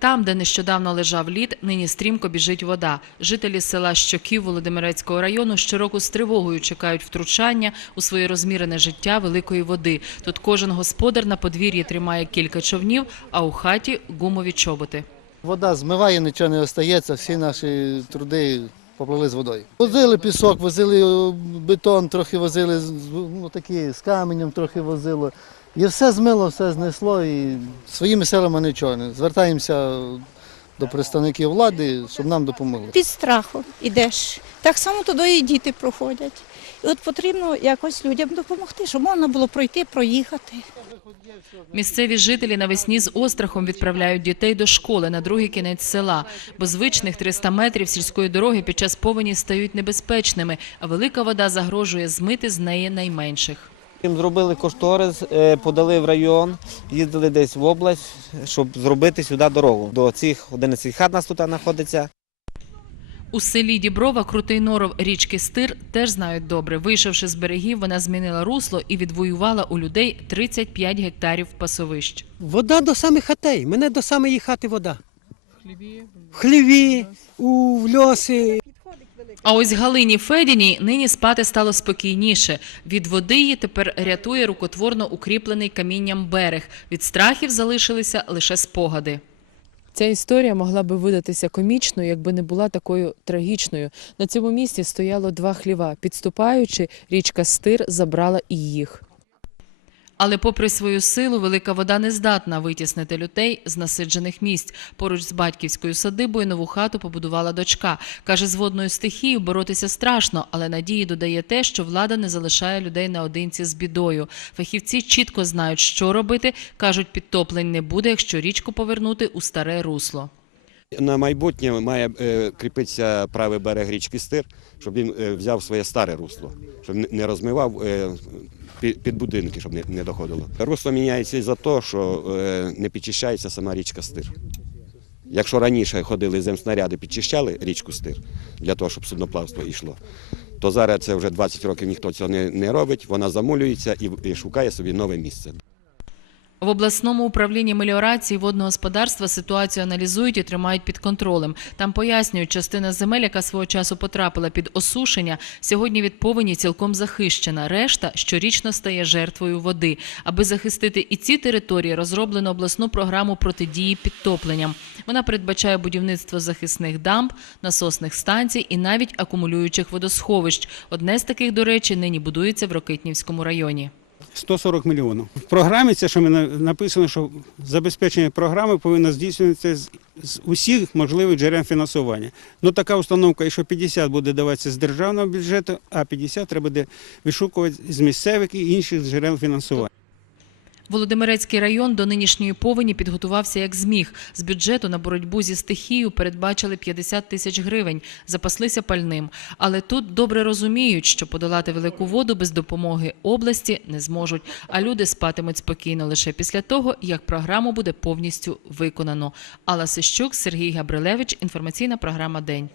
Там, де нещодавно лежав лід, нині стрімко біжить вода. Жителі села Щоків Володимирецького району щороку з тривогою чекають втручання у своє розмірене життя великої води. Тут кожен господар на подвір'ї тримає кілька човнів, а у хаті гумові чоботи. Вода змиває, нічого не остається, всі наші труди поплили з водою. Возили пісок, возили е, бетон, трохи возили, ну, такі, з каменем трохи возило. І все змило, все знесло і своїми силами нічого не. Звертаємося до представників влади, щоб нам допомогли. Під страхом ідеш. Так само туди і діти проходять. І от потрібно якось людям допомогти, щоб можна було пройти, проїхати. Місцеві жителі навесні з острахом відправляють дітей до школи на другий кінець села, бо звичних 300 метрів сільської дороги під час повені стають небезпечними, а велика вода загрожує змити з неї найменших. Їм зробили кошторис, е, подали в район, їздили десь в область, щоб зробити сюди дорогу. До цих 11 хат нас тут знаходиться. У селі Діброва крутий норов річки Стир теж знають добре. Вийшовши з берегів, вона змінила русло і відвоювала у людей 35 гектарів пасовищ. Вода до самих хатей. Мене до самої хати вода. В хліві, у льоси. А ось Галині Федіній нині спати стало спокійніше. Від води її тепер рятує рукотворно укріплений камінням берег. Від страхів залишилися лише спогади. Ця історія могла би видатися комічною, якби не була такою трагічною. На цьому місці стояло два хліва. Підступаючи, річка Стир забрала і їх. Але попри свою силу, велика вода не здатна витіснити людей з насиджених місць. Поруч з батьківською садибою нову хату побудувала дочка. Каже, з водною стихією боротися страшно, але надії додає те, що влада не залишає людей наодинці з бідою. Фахівці чітко знають, що робити. кажуть, підтоплень не буде, якщо річку повернути у старе русло. На майбутнє має е, кріпитися правий берег річки Стир, щоб він е, взяв своє старе русло, щоб не- розмивав е, під, будинки, щоб не, доходило. Русло міняється і за те, що е, не підчищається сама річка Стир. Якщо раніше ходили земснаряди, підчищали річку Стир для того, щоб судноплавство йшло, то зараз це вже 20 років ніхто цього не, робить, вона замулюється і шукає собі нове місце. В обласному управлінні меліорації водного господарства ситуацію аналізують і тримають під контролем. Там пояснюють, частина земель, яка свого часу потрапила під осушення, сьогодні від повені цілком захищена. Решта щорічно стає жертвою води. Аби захистити і ці території, розроблено обласну програму протидії підтопленням. Вона передбачає будівництво захисних дамб, насосних станцій і навіть акумулюючих водосховищ. Одне з таких, до речі, нині будується в Рокитнівському районі. 140 мільйонів. В програмі це, що ми написано, що забезпечення програми повинно здійснюватися з, з усіх можливих джерел фінансування. Ну така установка, що 50 буде даватися з державного бюджету, а 50 треба буде вишукувати з місцевих і інших джерел фінансування. Володимирецький район до нинішньої повені підготувався як зміг. З бюджету на боротьбу зі стихією передбачили 50 тисяч гривень, запаслися пальним. Але тут добре розуміють, що подолати велику воду без допомоги області не зможуть. А люди спатимуть спокійно лише після того, як програму буде повністю виконано. Алла Сищук, Сергій Габрилевич. Інформаційна програма День.